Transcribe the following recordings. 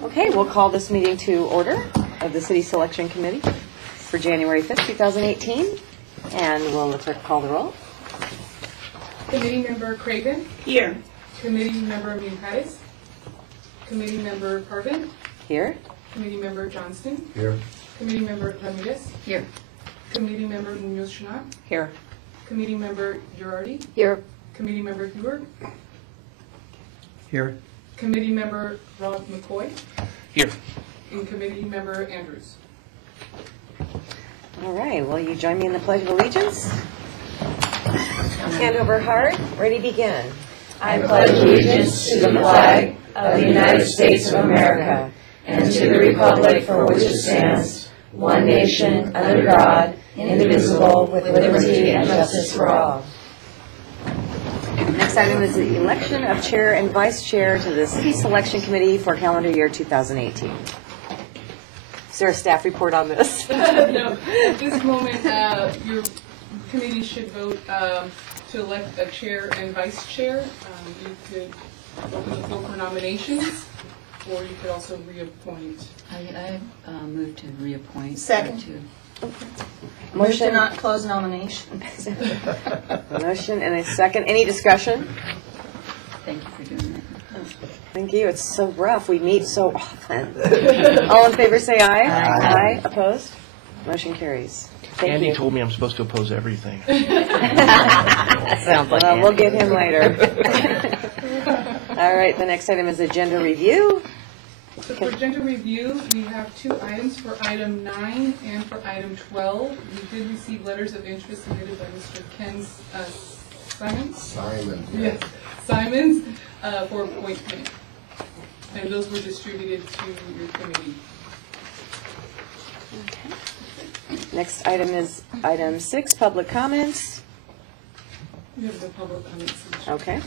Okay, we'll call this meeting to order of the City Selection Committee for January 5th, 2018. And will the clerk call the roll? Committee Member Craven. Here. Committee Member Mijares. Committee Member Parvin. Here. Committee Member Johnston. Here. Committee Member Ramirez. Here. Committee Member Munoz-Chanat. Here. Committee Member Girardi. Here. Committee Member Hewer. Here. Committee Member Rob McCoy. Here. And Committee Member Andrews. All right, will you join me in the Pledge of Allegiance? Hand over heart, ready, begin. I pledge allegiance to the flag of the United States of America and to the republic for which it stands, one nation, under God, indivisible, with liberty and justice for all. Next item is the election of chair and vice chair to the City Selection Committee for calendar year 2018. Is there a staff report on this? No, at this moment, your committee should vote to elect a chair and vice chair. You could open the floor for nominations, or you could also reappoint. I move to reappoint. Second. Motion To not close nominations. Motion and a second. Any discussion? Thank you for doing that. Thank you. It's so rough. We meet so often. All in favor say aye. Aye. Opposed? Motion carries. Thank Andy you. told me I'm supposed to oppose everything. Sounds like well, we'll get him later. All right, the next item is agenda review. So for agenda review, we have two items for item 9 and for item 12. We did receive letters of interest submitted by Mr. Ken Simons for appointment. And those were distributed to your committee. Next item is item 6, public comments. We have the public comments. Okay.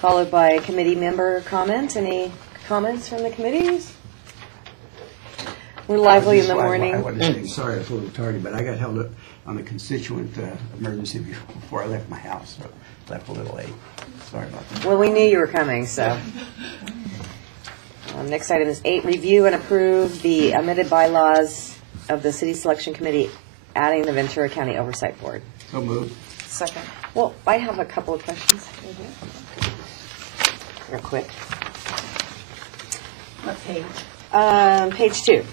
Followed by committee member comments. Any comments from the committees? We're lively in the morning. Sorry, I was a little tardy, but I got held up on a constituent emergency before I left my house, so left a little late. Sorry about that. Well, we knew you were coming, so. Next item is 8, review and approve the amended bylaws of the City Selection Committee, adding the Ventura County Oversight Board. So moved. Second. Well, I have a couple of questions. Real quick. What page? Page 2.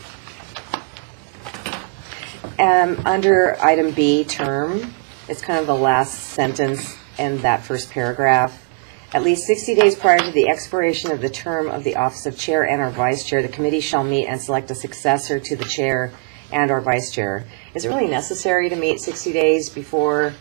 Under item B, term, it's kind of the last sentence in that first paragraph. At least 60 days prior to the expiration of the term of the office of chair and or vice chair, the committee shall meet and select a successor to the chair and or vice chair. Is it really necessary to meet 60 days before,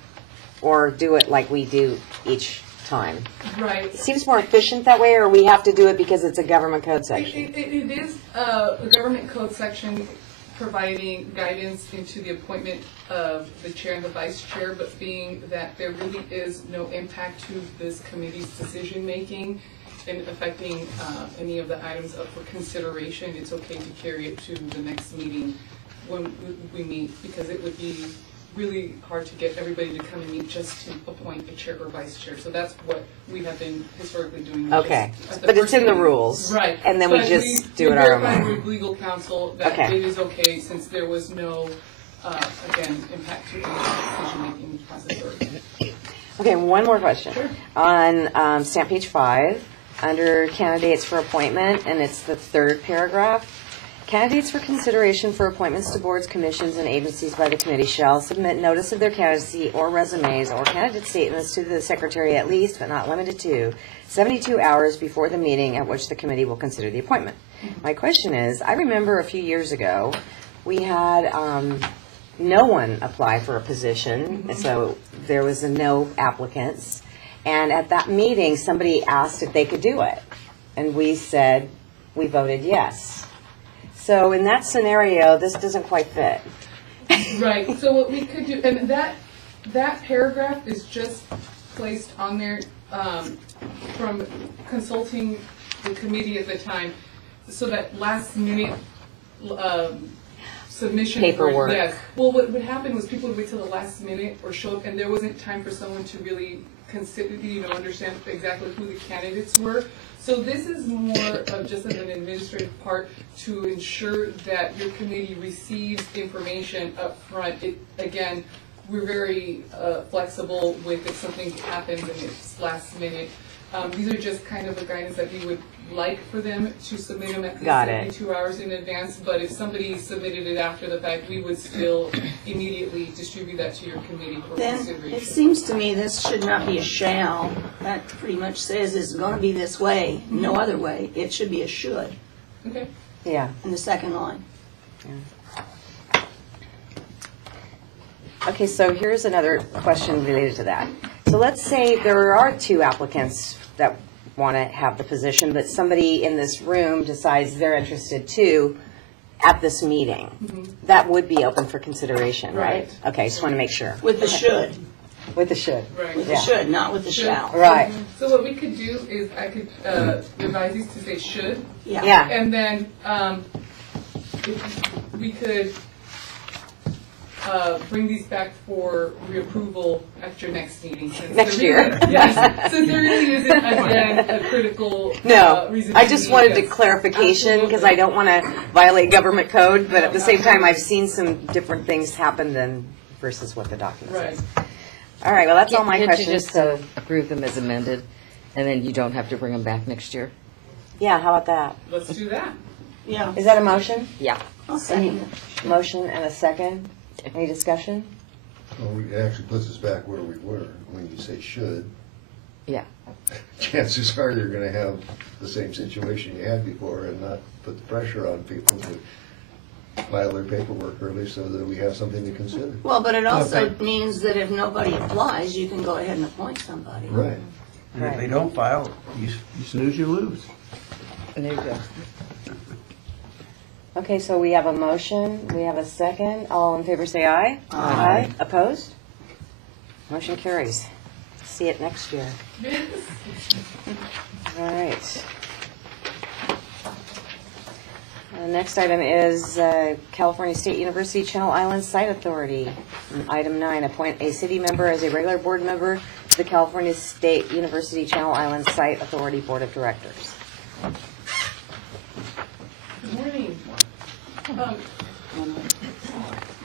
or do it like we do each time? Right. It seems more efficient that way, or we have to do it because it's a government code section? It is a government code section providing guidance into the appointment of the chair and the vice chair, but being that there really is no impact to this committee's decision-making and affecting any of the items up for consideration, it's okay to carry it to the next meeting when we meet, because it would be really hard to get everybody to come and meet just to appoint a chair or vice chair. So that's what we have been historically doing. Okay, but it's in the rules. Right. And then we But just do it our own verified way. with legal counsel that Okay. it is okay since there was no, again, impact to any decision-making process. Okay, one more question. Sure. On stamp page 5, under candidates for appointment, and it's the third paragraph, candidates for consideration for appointments to boards, commissions, and agencies by the committee shall submit notice of their candidacy or resumes or candidate statements to the secretary at least, but not limited to, 72 hours before the meeting at which the committee will consider the appointment. My question is, I remember a few years ago, we had no one apply for a position, so there was no applicants. And at that meeting, somebody asked if they could do it. And we said, we voted yes. So in that scenario, this doesn't quite fit. Right, so what we could do, and that paragraph is just placed on there from consulting the committee at the time, so that last minute submission. Paperwork. Yes. Well, what would happen was people would wait till the last minute or show up, and there wasn't time for someone to really consider, understand exactly who the candidates were. So this is more of just an administrative part to ensure that your committee receives information up front. Again, we're very flexible with if something happens and it's last minute. These are just kind of the guidance that we would like for them to submit them at least Got every it. 2 hours in advance. But if somebody submitted it after the fact, we would still immediately distribute that to your committee for Then, it consideration. seems to me this should not be a shall. That pretty much says it's gonna be this way, no other way. It should be a should Okay. Yeah. in the second line. Okay, so here's another question related to that. So let's say there are 2 applicants that want to have the position, but somebody in this room decides they're interested too at this meeting. That would be open for consideration, right? Right. Okay, just want to make sure. With the should, With the should. Right. with the Yeah. should, not with the Should. shall. Right. So what we could do is I could revise these to say should, Yeah. and then if we could bring these back for reapproval at your next meeting. Since Next there year. really- Yes, since there really isn't, again, a critical No, reason. I to just need wanted the this. clarification because I don't want to violate government code, but at the same time, I've seen some different things happen than versus what the document Right. says. All right, well, that's all my Can't you questions. just So, approve them as amended, and then you don't have to bring them back next year? yeah, how about that? Let's do that. Yeah, Is that a motion? Yeah. I'll second it. Motion and a second? Any discussion? Well, it actually puts us back where we were. When you say should, Yeah. chances are you're gonna have the same situation you had before and not put the pressure on people to file their paperwork early so that we have something to consider. Well, but it also Okay. means that if nobody applies, you can go ahead and appoint somebody. Right. And if they don't file, you snooze, you lose. There you go. Okay, so we have a motion, we have a second. All in favor say aye. Aye. Opposed? Motion carries. See it next year. All right. Next item is California State University Channel Islands Site Authority. Item 9, appoint a city member as a regular board member to the California State University Channel Islands Site Authority Board of Directors. Good morning.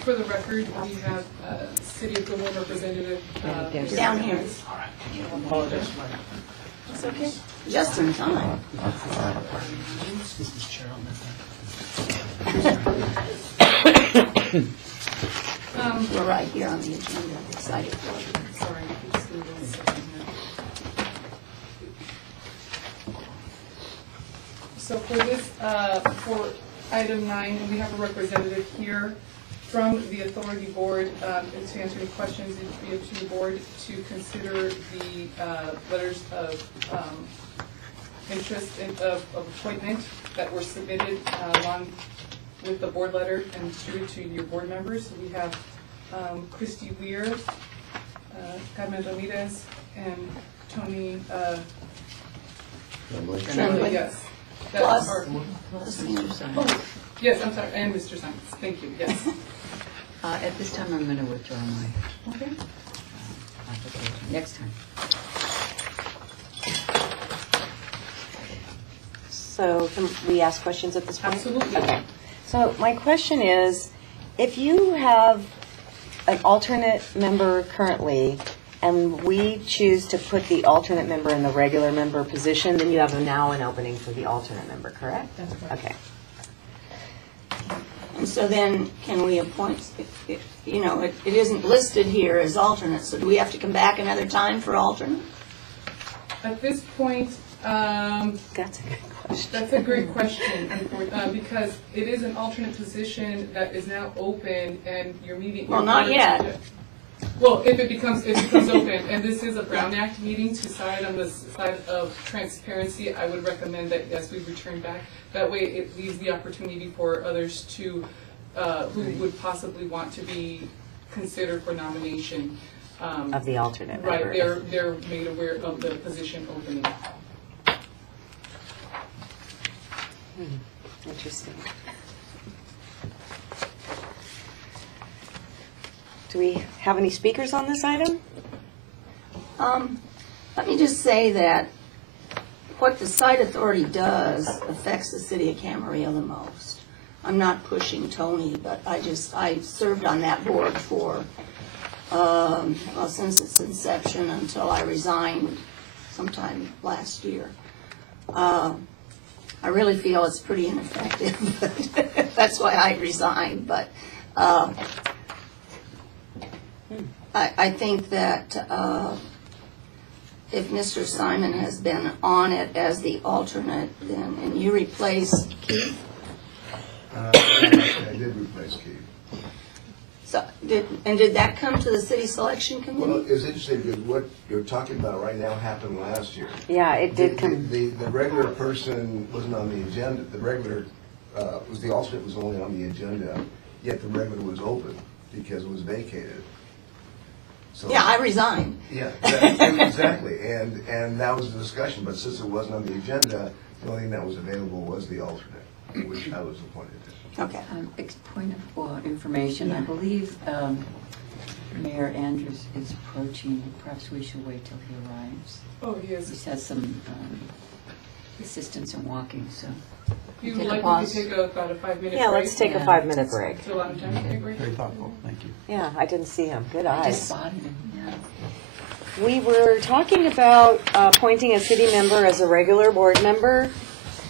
For the record, we have City of Gilmore Representative. Down here. It's okay. Just in time. We're right here on the agenda, excited for you. Sorry, just give me 1 second here. So for this, for item 9, we have a representative here from the authority board to answer any questions if you have to the board to consider the letters of interest of appointment that were submitted along with the board letter and distributed to your board members. So we have Christy Weir, Carmen Ramirez, and Tony Tremblay. yes. Plus- Or- oh, yes, I'm sorry, and Mr. Simons. Thank you, yes. At this time, I'm going to withdraw my Okay. application. Next time. So can we ask questions at this point? Absolutely. Okay. So my question is, if you have an alternate member currently, and we choose to put the alternate member in the regular member position, then you have now an opening for the alternate member, correct? That's correct. Okay. And so then, can we appoint, it isn't listed here as alternate, so do we have to come back another time for alternate? At this point, That's a good question. that's a great question, because it is an alternate position that is now open and you're meeting. Well, not yet. Well, if it becomes open, and this is a Brown Act meeting to side on the side of transparency, I would recommend that, yes, we return back. That way it leaves the opportunity for others to, who would possibly want to be considered for nomination. Of the alternate Right, member. they're made aware of the position opening. Interesting. Do we have any speakers on this item? Let me just say that what the site authority does affects the city of Camarillo the most. I'm not pushing Tony, but I served on that board for, well, since its inception until I resigned sometime last year. I really feel it's pretty ineffective. That's why I resigned, but I think that if Mr. Simon has been on it as the alternate, then, and you replace Keith, I did replace Keith. so did that come to the city selection Well, committee? it's interesting because what you're talking about right now happened last year. Yeah, it did come. The regular person wasn't on the agenda. The regular, was the alternate was only on the agenda, yet the regular was open because it was vacated. So Yeah, I resigned. Yeah, exactly, and that was the discussion, but since it wasn't on the agenda, the only thing that was available was the alternate, which I was appointed to. Okay. Point of information, I believe Mayor Andrews is approaching. Perhaps we should wait till he arrives. Oh, He yes. has some assistance in walking, so. You Take a would like pause. to take about a 5-minute break? Yeah, let's take a Yeah. 5-minute break. Still on time to take a break? Very thoughtful, thank you. Yeah, I didn't see him. Good I just eyes. spotted him, yeah. We were talking about appointing a city member as a regular board member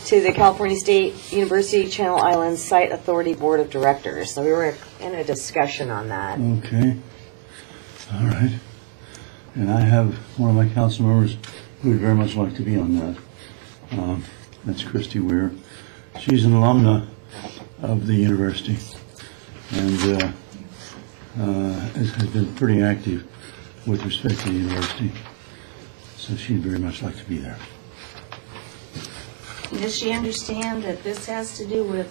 to the California State University Channel Islands Site Authority Board of Directors. So we were in a discussion on that. Okay, all right. And I have one of my council members who would very much like to be on that. That's Christy Weir. She's an alumna of the university and has been pretty active with respect to the university. So she'd very much like to be there. Does she understand that this has to do with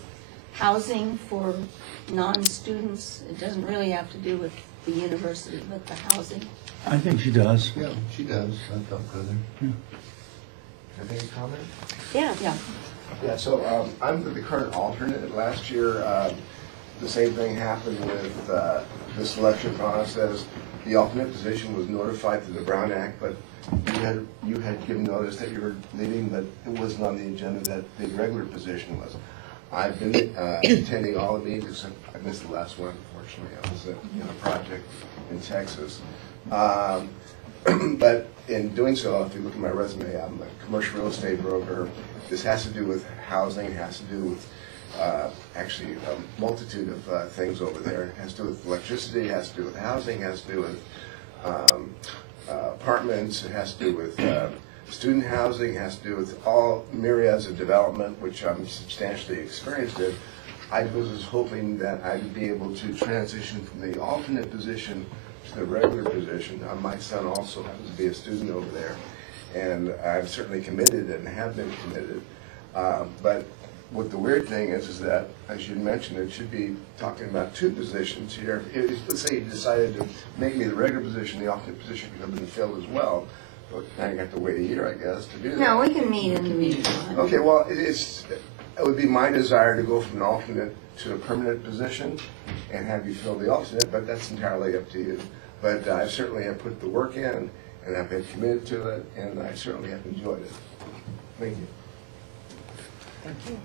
housing for non-students? It doesn't really have to do with the university, but the housing? I think she does. Yeah, she does. I felt good there. Have any comment? Yeah. Yeah. Yeah, so I'm the current alternate. Last year, the same thing happened with the selection process. The alternate position was notified through the Brown Act, but you had given notice that you were leaving, but it wasn't on the agenda that the regular position was. I've been attending all the meetings, except I missed the last one, unfortunately. I was in a project in Texas. But in doing so, if you look at my resume, I'm a commercial real estate broker. This has to do with housing, it has to do with actually a multitude of things over there. It has to do with electricity, it has to do with housing, it has to do with apartments, it has to do with student housing, it has to do with all myriads of development, which I'm substantially experienced in. I was hoping that I would be able to transition from the alternate position to the regular position. My son also happens to be a student over there, and I'm certainly committed and have been committed. But what the weird thing is that, as you mentioned, it should be talking about two positions here. Let's say you decided to make me the regular position, the alternate position could have been filled as well. But now you have to wait a year, I guess, to do that. No, we can meet in the meantime. Okay, well, it would be my desire to go from an alternate to a permanent position and have you fill the alternate, but that's entirely up to you. But I certainly have put the work in, and I've been committed to it, and I certainly have enjoyed it. Thank you. Thank you.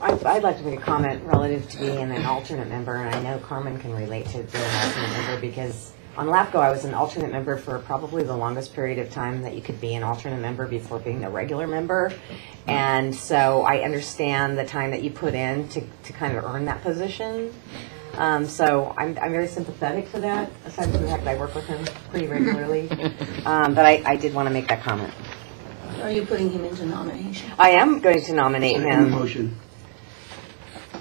I'd like to make a comment relative to being an alternate member, and I know Carmen can relate to being an alternate member because on LAFCO I was an alternate member for probably the longest period of time that you could be an alternate member before being a regular member. And so I understand the time that you put in to kind of earn that position. So I'm very sympathetic to that, aside from the fact that I work with him pretty regularly. But I did want to make that comment. Are you putting him into nomination? I am going to nominate him. Motion.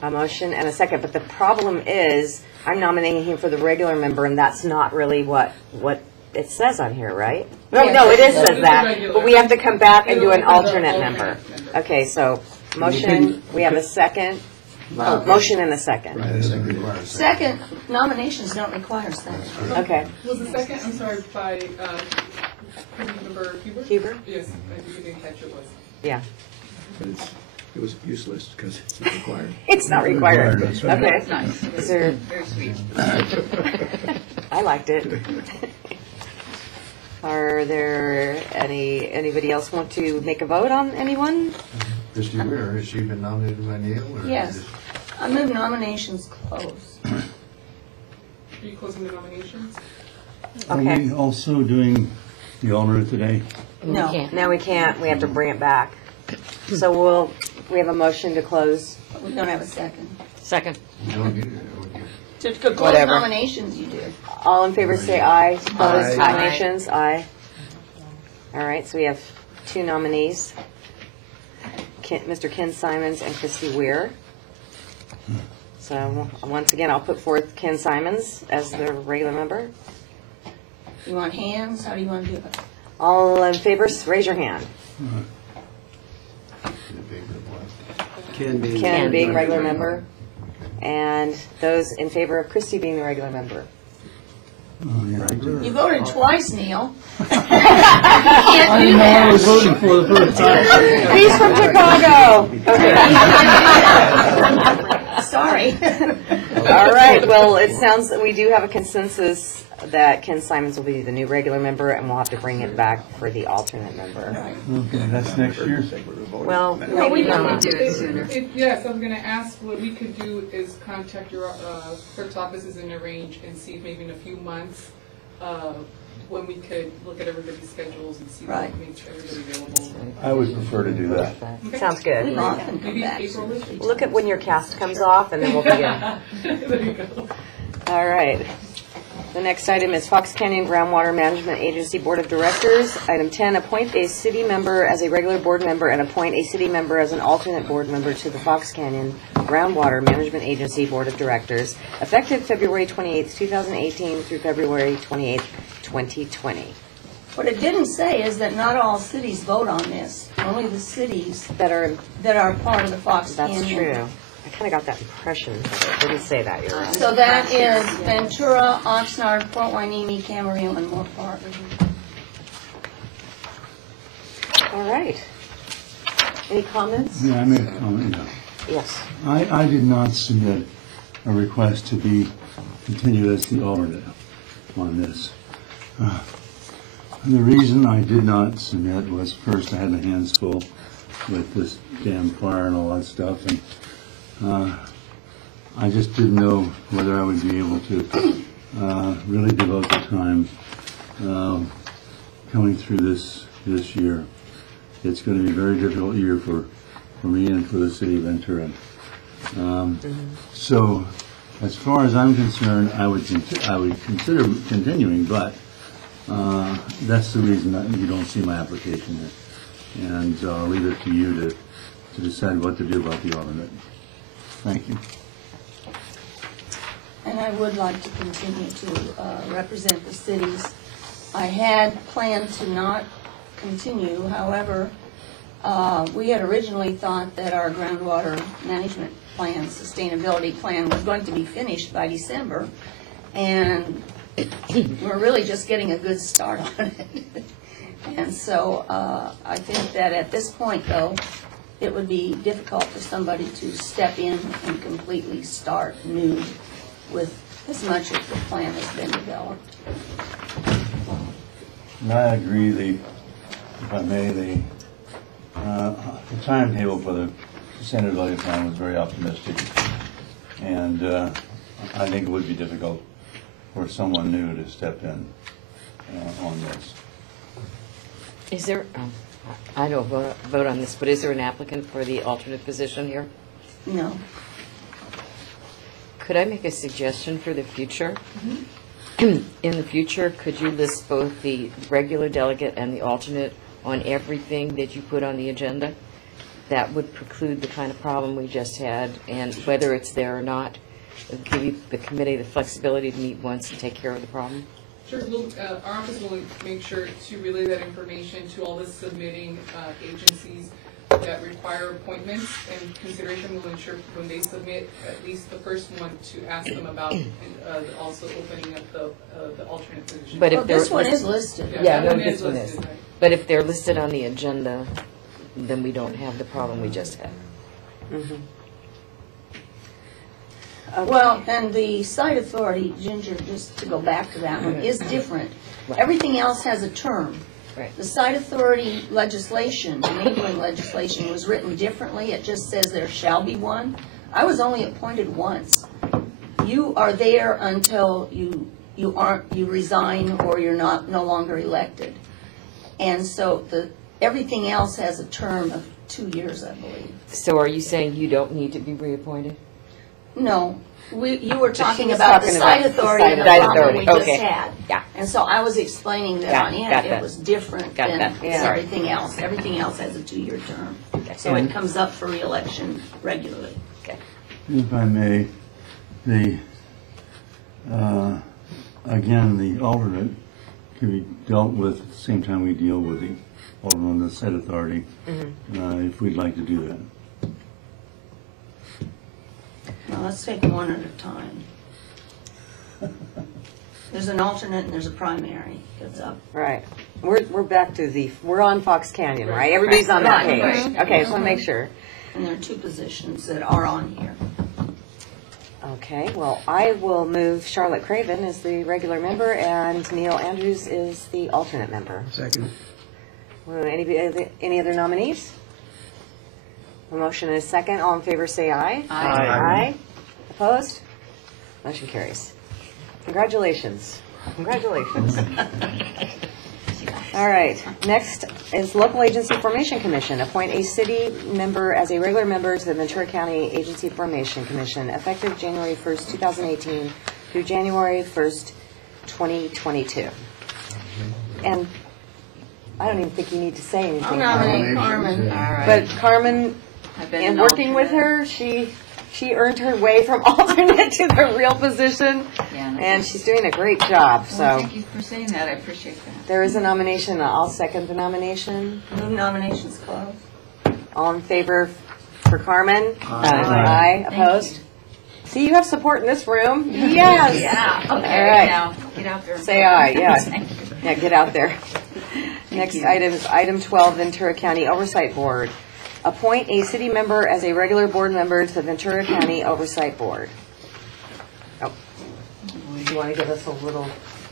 A motion and a second, but the problem is I'm nominating him for the regular member, and that's not really what it says on here, right? No, Yes. no, it is It's says a that, regular. but we have to come back and do an It'll be the alternate member. alternate member. Okay, so motion, we have a second. Oh, motion and a second. Right, that doesn't require a second. Second, nominations don't require a second. Okay. Was the second, I'm sorry, by Committee Member Huber? Huber? Yes, I didn't catch it was. Yeah, But it was useless because it's not required. it's not required. That's right. Okay. Nice. Is there, Very sweet. I liked it. Are there anybody else want to make a vote on anyone? Christie Ware, has she been nominated by Neil? Or Yes. is it- I move nominations close. Are you closing the nominations? Are Okay. we also doing the alternate today? No. No, we can't. We have to bring it back. So we have a motion to close. We don't have a second. Second. You don't need it, would you? To close Whatever. nominations, you do. All in favor say aye. Opposed, Aye. nominations, aye. All right, so we have two nominees, Mr. Ken Simons and Christy Weir. So once again, I'll put forth Ken Simons as the regular member. You want hands? How do you want to do it? All in favor, raise your hand. In favor of what? Ken being. Ken being regular member, and those in favor of Christy being the regular member. Oh, yeah. You voted twice, Neil. I didn't know I was voting for the first time. He's from Chicago. Sorry. All right, well, it sounds that we do have a consensus that Ken Simons will be the new regular member, and we'll have to bring it back for the alternate member. Okay, that's next year. Well, No, we don't. Do it sooner. Yes, I was gonna ask, what we could do is contact your clerk's offices and arrange and see if maybe in a few months, when we could look at everybody's schedules and see Right. what makes everybody available. I would prefer to do that. sounds We good. often come Maybe back. April this year. Look at when your cast comes off, and then we'll begin. There you go. All right. The next item is Fox Canyon Groundwater Management Agency Board of Directors. Item 10, appoint a city member as a regular board member and appoint a city member as an alternate board member to the Fox Canyon Groundwater Management Agency Board of Directors, effective February 28th, 2018 through February 28th, 2020. What it didn't say is that not all cities vote on this. Only the cities That are, that are part of the Fox that's Canyon. true. I kind of got that impression, but it didn't say that. You're right. So that is Ventura, Oxnard, Fort Hueneme, Camarillo, and Moore Park. All right. Any comments? Yeah, I made a comment, yeah. Yes. I did not submit a request to be continued as the alternate on this. And the reason I did not submit was, first, I had my hands full with this damn fire and all that stuff, and I just didn't know whether I would be able to really devote the time coming through this year. It's going to be a very difficult year for me and for the city of Ventura. So, as far as I'm concerned, I would consider continuing, but that's the reason that you don't see my application here. And I'll leave it to you to decide what to do about the alternate. Thank you. And I would like to continue to represent the cities. I had planned to not continue, however, we had originally thought that our groundwater management plan, sustainability plan, was going to be finished by December, and we're really just getting a good start on it. And so I think that at this point, though, it would be difficult for somebody to step in and completely start new with as much of the plan has been developed. And I agree, if I may, the timetable for the sustainability plan was very optimistic. And I think it would be difficult for someone new to step in on this. Is there, I don't vote on this, but is there an applicant for the alternate position here? No. Could I make a suggestion for the future? In the future, could you list both the regular delegate and the alternate on everything that you put on the agenda? That would preclude the kind of problem we just had, and whether it's there or not, give the committee the flexibility to meet once and take care of the problem. Sure, our office will make sure to relay that information to all the submitting agencies that require appointments, and consideration will ensure when they submit, at least the first one, to ask them about also opening up the alternate position. But if Well, this they're- one is listed. Yeah, that no, one this one is. listed, right. But if they're listed on the agenda, then we don't have the problem we just had. Well, and the site authority, Ginger, just to go back to that one, is different. Everything else has a term. Right. The site authority legislation, enabling legislation, was written differently. It just says there shall be one. I was only appointed once. You are there until you resign or you're no longer elected. And so everything else has a term of 2 years, I believe. So are you saying you don't need to be reappointed? No, you were talking was about the talking site about the authority site and the problem authority. we just Okay. had. Yeah. And so I was explaining that Yeah, on got it, that. it was different Got than that. Yeah. everything else. Everything else has a 2-year term. So it comes up for reelection regularly. Okay. If I may, again, the alternate can be dealt with at the same time we deal with the alternate on the site authority, if we'd like to do that. Now, let's take one at a time. There's an alternate and there's a primary. It's up. Right. We're back to we're on Fox Canyon, right? Everybody's on that Right, page. right. Okay, just want to make sure. And there are 2 positions that are on here. Okay, well, I will move Charlotte Craven as the regular member and Neil Andrews is the alternate member. Second. Any other nominees? A motion and a second. All in favor say aye. Aye. Aye. Opposed? Motion carries. Congratulations. Congratulations. All right, next is Local Agency Formation Commission. Appoint a city member as a regular member to the Ventura County Agency Formation Commission, effective January 1st, 2018 through January 1st, 2022. And I don't even think you need to say anything. I'll nominate Carmen. All right. But Carmen, I've been in an working with alternate. her, she earned her way from alternate to the real position, Yeah. and she's doing a great job, Well, so. thank you for saying that. I appreciate that. There is a nomination. I'll second the nomination. Move nominations closed. All in favor for Carmen? Aye. Thank Opposed? you. See, you have support in this room. Yes. Yeah, All okay, right. now, get out there. and Say vote. aye, yeah. Thank you. Yeah, get out there. Next you. item is item 12, Ventura County Oversight Board. Appoint a city member as a regular board member to the Ventura County Oversight Board. Oh. Do you want to give us a little,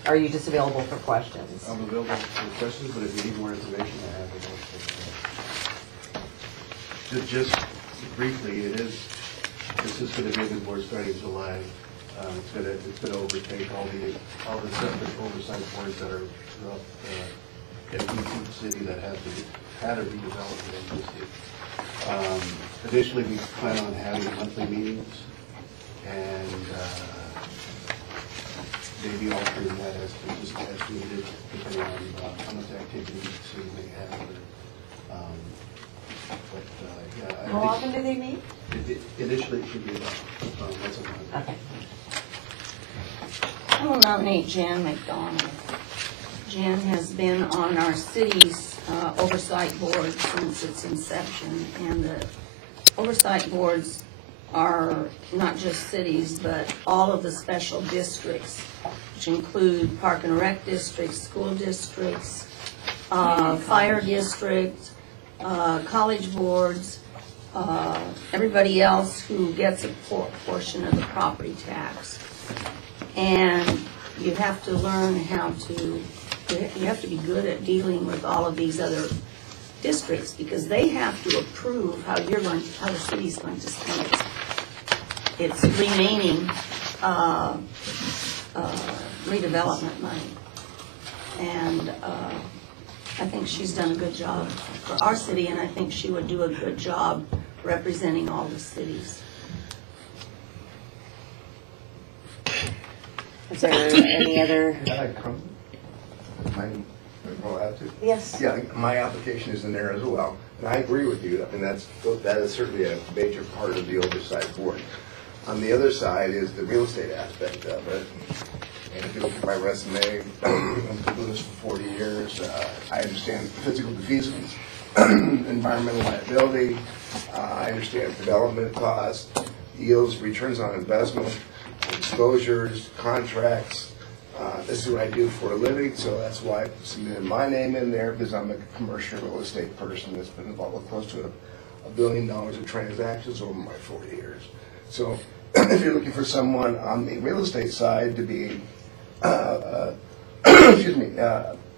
are you just available for questions? I'm available for questions, but if you need more information, I have it. Just briefly, this is going to be the board starting July. It's going to overtake all the separate oversight boards that are throughout each city that had a redevelopment agency. Additionally, we plan on having monthly meetings and maybe altering that as needed, depending on how much activity the city may have. How often do they meet? Initially, it should be about once a month. Okay. I will nominate Jan McDonald. Jan has been on our city's oversight board since its inception, and the oversight boards are not just cities, but all of the special districts, which include park and rec districts, school districts, fire districts, college boards, everybody else who gets a portion of the property tax. And you have to learn how to, you have to be good at dealing with all of these other districts, because they have to approve how the city's going to spend its remaining redevelopment money. And I think she's done a good job for our city, and I think she would do a good job representing all the cities. Is there any other? Mine, I'll add to. Yes. Yeah, my application is in there as well, and I agree with you. I mean, that is certainly a major part of the oversight board. On the other side is the real estate aspect of it. And if you look at my resume, I've been doing this for 40 years. I understand physical defeasance, environmental liability. I understand development costs, yields, returns on investment, disclosures, contracts. This is what I do for a living, so that's why I submitted my name in there, because I'm a commercial real estate person that's been involved with close to $1 billion of transactions over my 40 years. So if you're looking for someone on the real estate side to be, excuse me,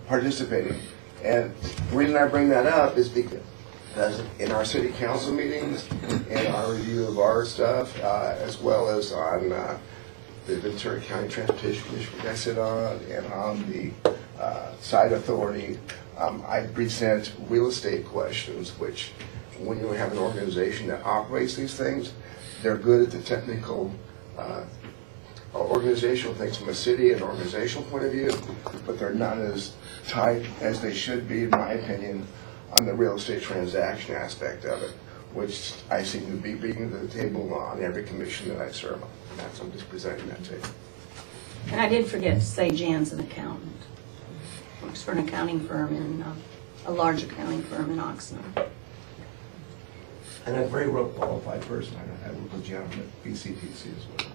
participating. And the reason I bring that up is because in our city council meetings, in our review of our stuff, as well as on the Ventura County Transportation Commission, which I sit on, and on the site authority, I present real estate questions, which when you have an organization that operates these things, they're good at the technical organizational things from a city and organizational point of view, but they're not as tight as they should be, in my opinion, on the real estate transaction aspect of it, which I seem to be bringing to the table on every commission that I serve on. And that's, I'm just presenting that to you. And I did forget to say Jan's an accountant. Works for an accounting firm in, a large accounting firm in Oxnard. And a very well qualified person. I work with John at BCTC as well.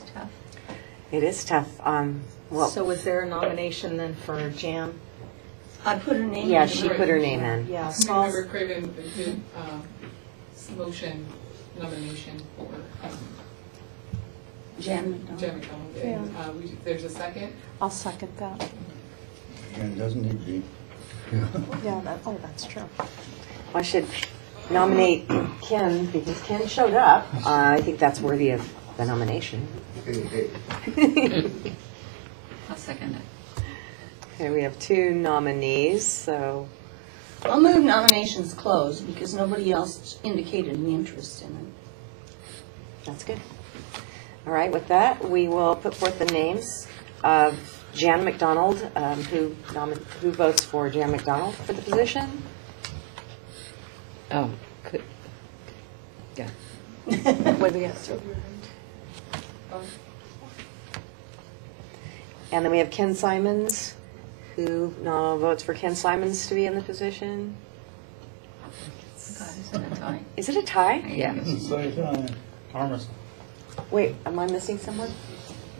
It's tough. It is tough. Well, So was there a nomination then for Jan? I put her name in. yeah, she put her name in. Yeah. Member Craven did motion nomination for Jan McDonald. Jan McDonald. And there's a second. I'll second that. And it doesn't need to be. Yeah, that's true. I should nominate Ken because Ken showed up. I think that's worthy of the nomination. I'll second it. Okay, we have 2 nominees, so I'll move nominations closed because nobody else indicated an interest in it. that's good. All right, with that, we will put forth the names of Jan McDonald, who votes for Jan McDonald for the position. Oh, could, yeah. What do we have to? And then we have Ken Simons, who votes for Ken Simons to be in the position. Is that a tie? Is it a tie? Yeah. Wait, am I missing someone?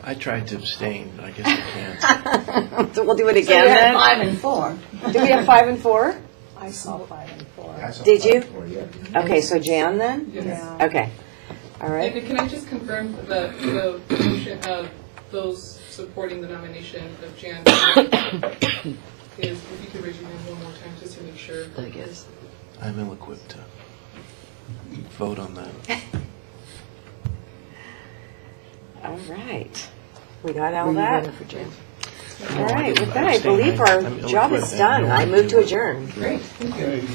I tried to abstain, but I guess I can't. So we'll do it So again we had then? 5 and 4. Do we have 5 and 4? I saw 5 and 4. I saw Did you? 5 before, yeah. Okay, so Jan then? Yes. Yeah. Okay. All right. And can I just confirm the motion of those supporting the nomination of Jan? Is, if you could raise your hand one more time just to make sure. I guess. I'm ill-equipped to vote on that. All right. We got all Were you that? running for Jan? All right, with that, I Abstain. believe our I'm job is ill-equipped. I have done. no I idea move to what- adjourn. Great, thank you.